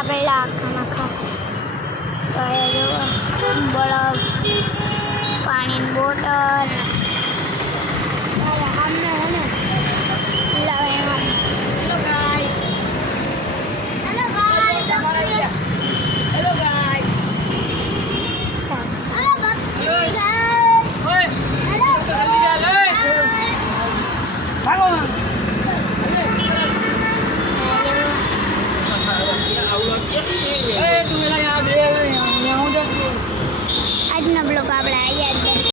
ઠંડા પડ્યા આખા તો એ જો બરફ પાણીની બોટલ આમને હે એમાં hello guys hello guys hello બકરી ગાઈસ ઓય હેલો જલ્દી જા લે ભાગો આજનો બ્લોગ આપણે